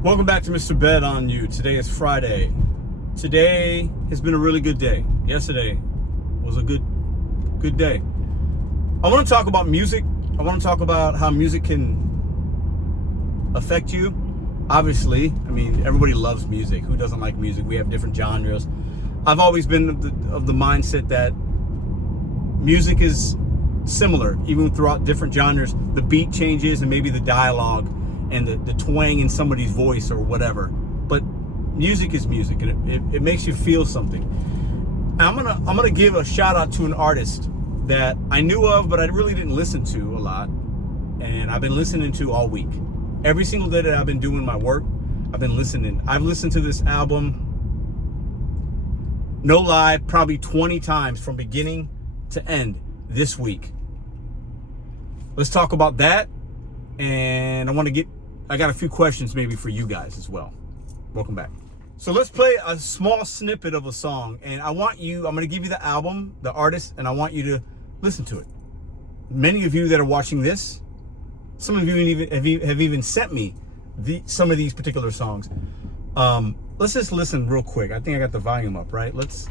Welcome back to Mr.BetonYou. Today is Friday. Today has been a really good day. Yesterday was a good day. I want to talk about music. I want to talk about how music can affect you. Obviously, I mean, everybody loves music. Who doesn't like music? We have different genres. I've always been of the mindset that music is similar, even throughout different genres. The beat changes and maybe the dialogue and the twang in somebody's voice or whatever. But music is music, and it makes you feel something. I'm gonna give a shout out to an artist that I knew of, but I really didn't listen to a lot, and I've been listening to all week. Every single day that I've been doing my work, I've been listening. I've listened to this album, no lie, probably 20 times from beginning to end this week. Let's talk about that, and I got a few questions maybe for you guys as well. Welcome back. So let's play a small snippet of a song, and I'm going to give you the album, the artist, and I want you to listen to it. Many of you that are watching this, some of you have even sent me some of these particular songs. Let's just listen real quick. I think I got the volume up, right? Let's.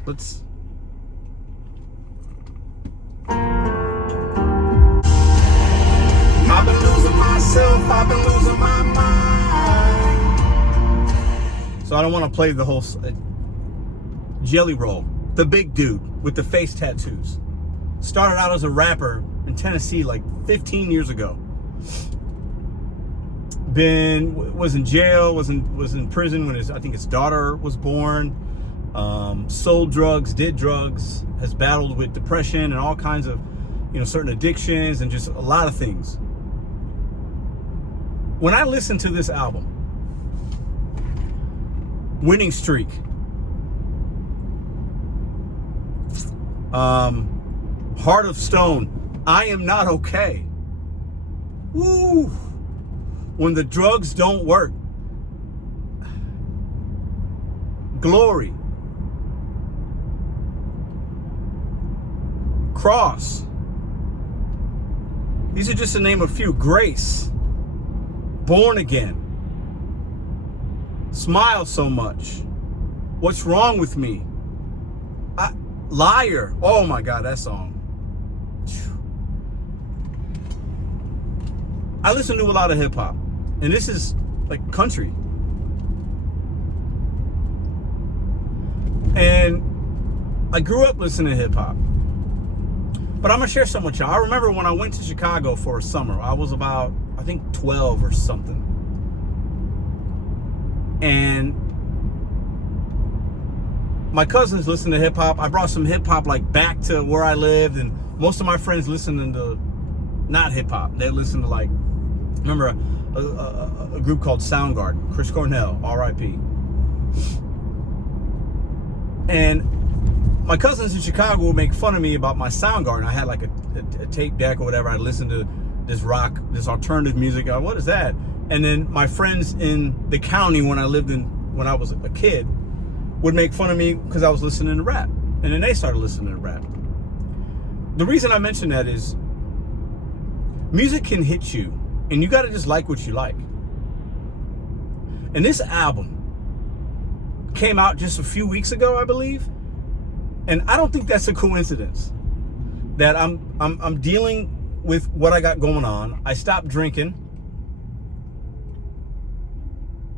I've been losing myself, I've been losing my mind. So I don't want to play the whole Jelly Roll, the big dude with the face tattoos. Started out as a rapper in Tennessee like 15 years ago. Was in jail, was in prison when I think his daughter was born. Sold drugs, did drugs, has battled with depression and all kinds of, certain addictions and just a lot of things. When I listen to this album, Winning Streak, Heart of Stone, I Am Not Okay, woo, When the Drugs Don't Work, Glory, Cross, these are just to name a few. Grace, Born Again, Smile So Much, What's Wrong With Me, Liar, oh my God, that song. I listen to a lot of hip hop, and this is like country. And I grew up listening to hip hop. But I'm gonna share something with y'all. I remember when I went to Chicago for a summer. I was about, I think, 12 or something. And my cousins listened to hip hop. I brought some hip hop like back to where I lived, and most of my friends listening to not hip hop. They listened to like, remember a group called Soundgarden, Chris Cornell, R.I.P. And my cousins in Chicago would make fun of me about my Soundgarden. I had like a tape deck or whatever. I'd listen to this rock, this alternative music. What is that? And then my friends in the county when I was a kid would make fun of me because I was listening to rap. And then they started listening to rap. The reason I mention that is music can hit you, and you got to just like what you like. And this album came out just a few weeks ago, I believe. And I don't think that's a coincidence that I'm dealing with what I got going on. I stopped drinking.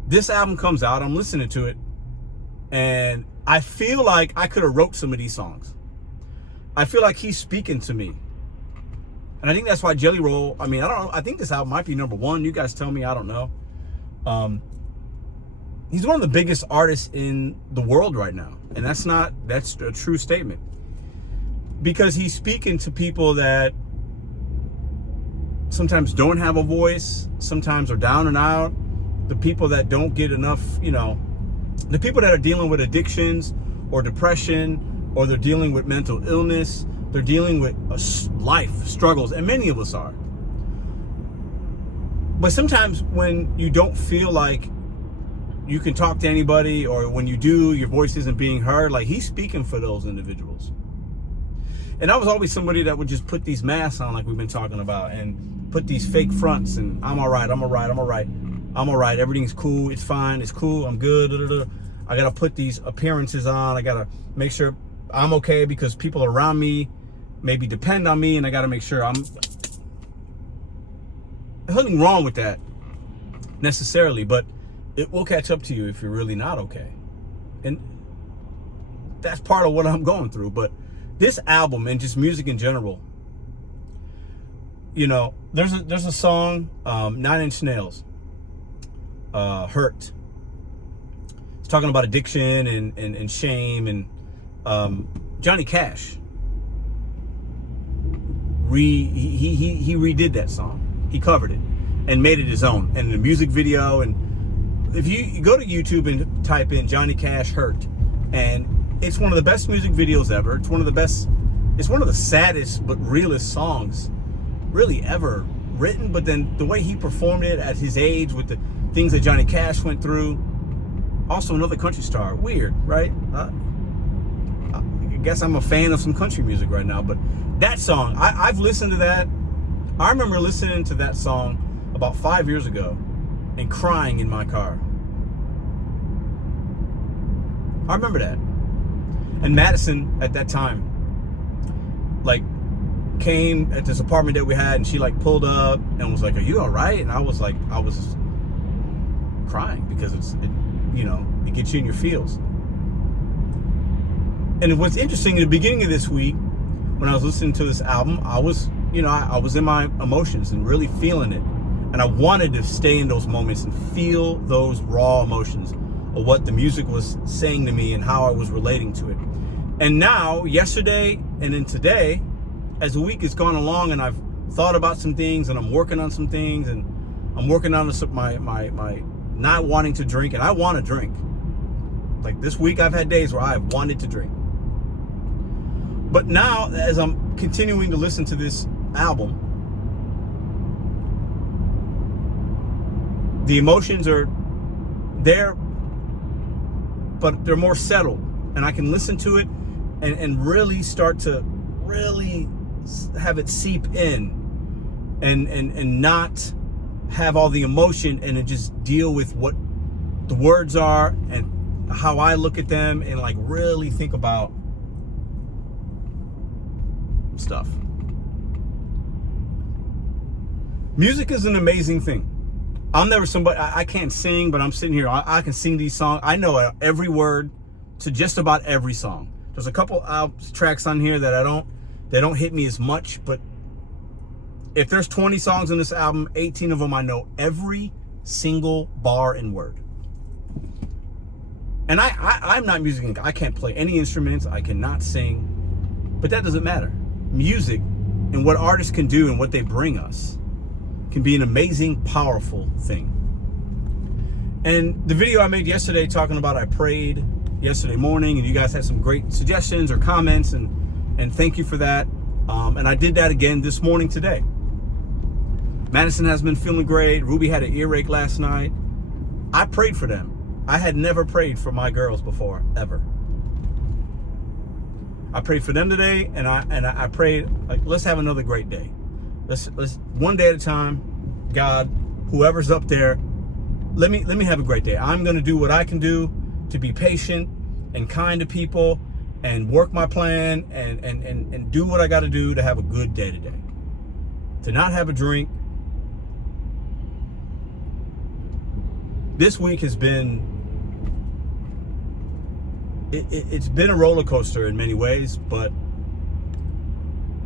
This album comes out, I'm listening to it, and I feel like I could have wrote some of these songs. I feel like he's speaking to me. And I think that's why Jelly Roll, I don't know, I think this album might be number one. You guys tell me, I don't know. He's one of the biggest artists in the world right now. And that's a true statement. Because he's speaking to people that sometimes don't have a voice, sometimes are down and out, the people that don't get enough, the people that are dealing with addictions or depression, or they're dealing with mental illness, they're dealing with life struggles, and many of us are. But sometimes when you don't feel like you can talk to anybody, or when you do, your voice isn't being heard, like he's speaking for those individuals. And I was always somebody that would just put these masks on like we've been talking about, and put these fake fronts, and I'm all right. I'm all right. Everything's cool. It's fine. It's cool. I'm good. I got to put these appearances on. I got to make sure I'm okay because people around me maybe depend on me, and I got to make sure I'm... There's nothing wrong with that necessarily, but it will catch up to you if you're really not okay. And that's part of what I'm going through. But this album and just music in general, you know, there's a song, 9 Inch Nails, Hurt. It's talking about addiction and shame, and Johnny Cash he redid that song. He covered it and made it his own, and the music video. And if you go to YouTube and type in Johnny Cash Hurt, and it's one of the best music videos ever. It's one of the saddest but realest songs really ever written. But then the way he performed it at his age, with the things that Johnny Cash went through. Also another country star. Weird, right? I guess I'm a fan of some country music right now. But that song, I've listened to that. I remember listening to that song about 5 years ago and crying in my car. I remember that. And Madison at that time, like, came at this apartment that we had, and she like pulled up and was like, "Are you all right?" And I was crying because it gets you in your feels. And what's interesting, in the beginning of this week, when I was listening to this album, I was in my emotions and really feeling it. And I wanted to stay in those moments and feel those raw emotions of what the music was saying to me and how I was relating to it. And now, yesterday and then today, as the week has gone along and I've thought about some things and I'm working on some things, and I'm working on my not wanting to drink, and I want to drink. Like this week, I've had days where I've wanted to drink. But now, as I'm continuing to listen to this album, the emotions are there, but they're more settled. And I can listen to it and really start to really have it seep in and not have all the emotion, and then just deal with what the words are and how I look at them, and like really think about stuff. Music is an amazing thing. I'm never somebody, I can't sing, but I'm sitting here, I can sing these songs. I know every word to just about every song. There's a couple tracks on here that they don't hit me as much, but if there's 20 songs on this album, 18 of them I know every single bar and word. And I'm not music, I can't play any instruments, I cannot sing, but that doesn't matter. Music and what artists can do and what they bring us can be an amazing, powerful thing. And the video I made yesterday talking about I prayed yesterday morning, and you guys had some great suggestions or comments, and thank you for that. And I did that again this morning today. Madison has been feeling great. Ruby had an earache last night. I prayed for them. I had never prayed for my girls before, ever. I prayed for them today, and I prayed, like, let's have another great day. Let's one day at a time. God, whoever's up there, let me have a great day. I'm gonna do what I can do to be patient and kind to people and work my plan and do what I got to do to have a good day today. To not have a drink. This week has been, it's been a roller coaster in many ways, but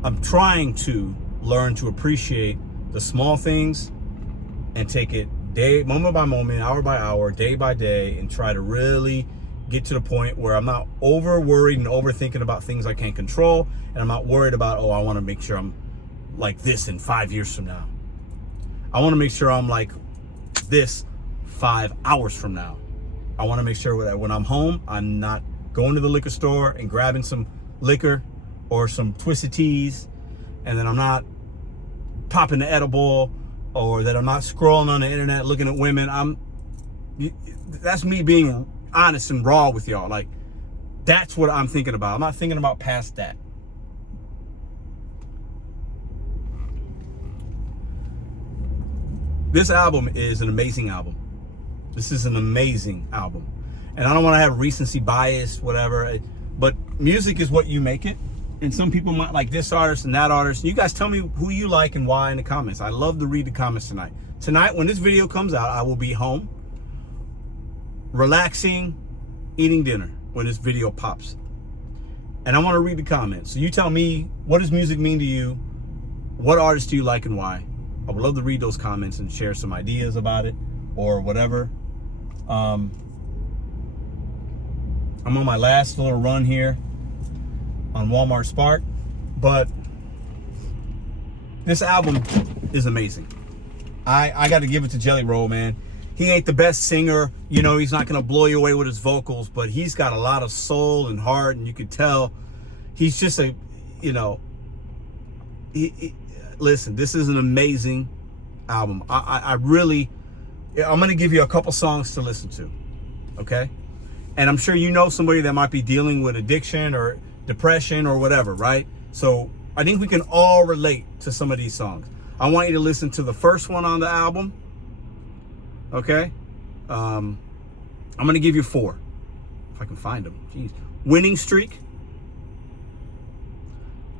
I'm trying to learn to appreciate the small things and take it moment by moment, hour by hour, day by day, and try to really get to the point where I'm not over worried and overthinking about things I can't control, and I'm not worried about, I want to make sure I'm like this in 5 years from now. I want to make sure I'm like this 5 hours from now. I want to make sure that when I'm home, I'm not going to the liquor store and grabbing some liquor or some Twisted Teas, and then I'm not popping the edible, or that I'm not scrolling on the internet looking at women. That's me being honest and raw with y'all. Like, that's what I'm thinking about. I'm not thinking about past that. This album is an amazing album. This is an amazing album. And I don't want to have recency bias, whatever, but music is what you make it. And some people might like this artist and that artist. You guys tell me who you like and why in the comments. I love to read the comments tonight. Tonight, when this video comes out, I will be home, relaxing, eating dinner when this video pops. And I want to read the comments. So you tell me, what does music mean to you? What artists do you like and why? I would love to read those comments and share some ideas about it or whatever. I'm on my last little run here on Walmart Spark, but this album is amazing. I got to give it to Jelly Roll, man. He ain't the best singer, you know, he's not going to blow you away with his vocals, but he's got a lot of soul and heart, and you could tell he's just a, you know, listen, this is an amazing album. I'm going to give you a couple songs to listen to, okay? And I'm sure you know somebody that might be dealing with addiction or depression or whatever, right? So I think we can all relate to some of these songs. I want you to listen to the first one on the album, okay? I'm going to give you 4, if I can find them. Jeez. Winning Streak,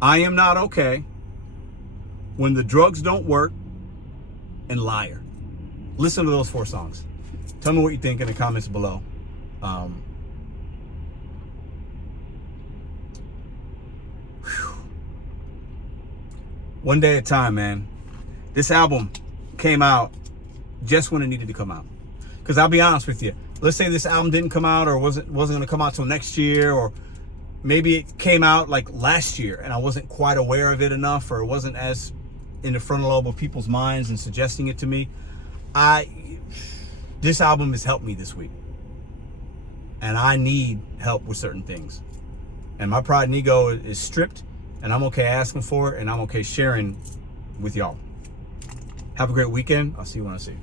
I Am Not Okay, When the Drugs Don't Work, and Liar. Listen to those 4 songs. Tell me what you think in the comments below. One day at a time, man. This album came out just when it needed to come out. Because I'll be honest with you, let's say this album didn't come out or wasn't going to come out till next year, or maybe it came out like last year and I wasn't quite aware of it enough, or it wasn't as in the frontal lobe of people's minds and suggesting it to me. This album has helped me this week. And I need help with certain things. And my pride and ego is stripped, and I'm okay asking for it, and I'm okay sharing with y'all. Have a great weekend. I'll see you when I see you.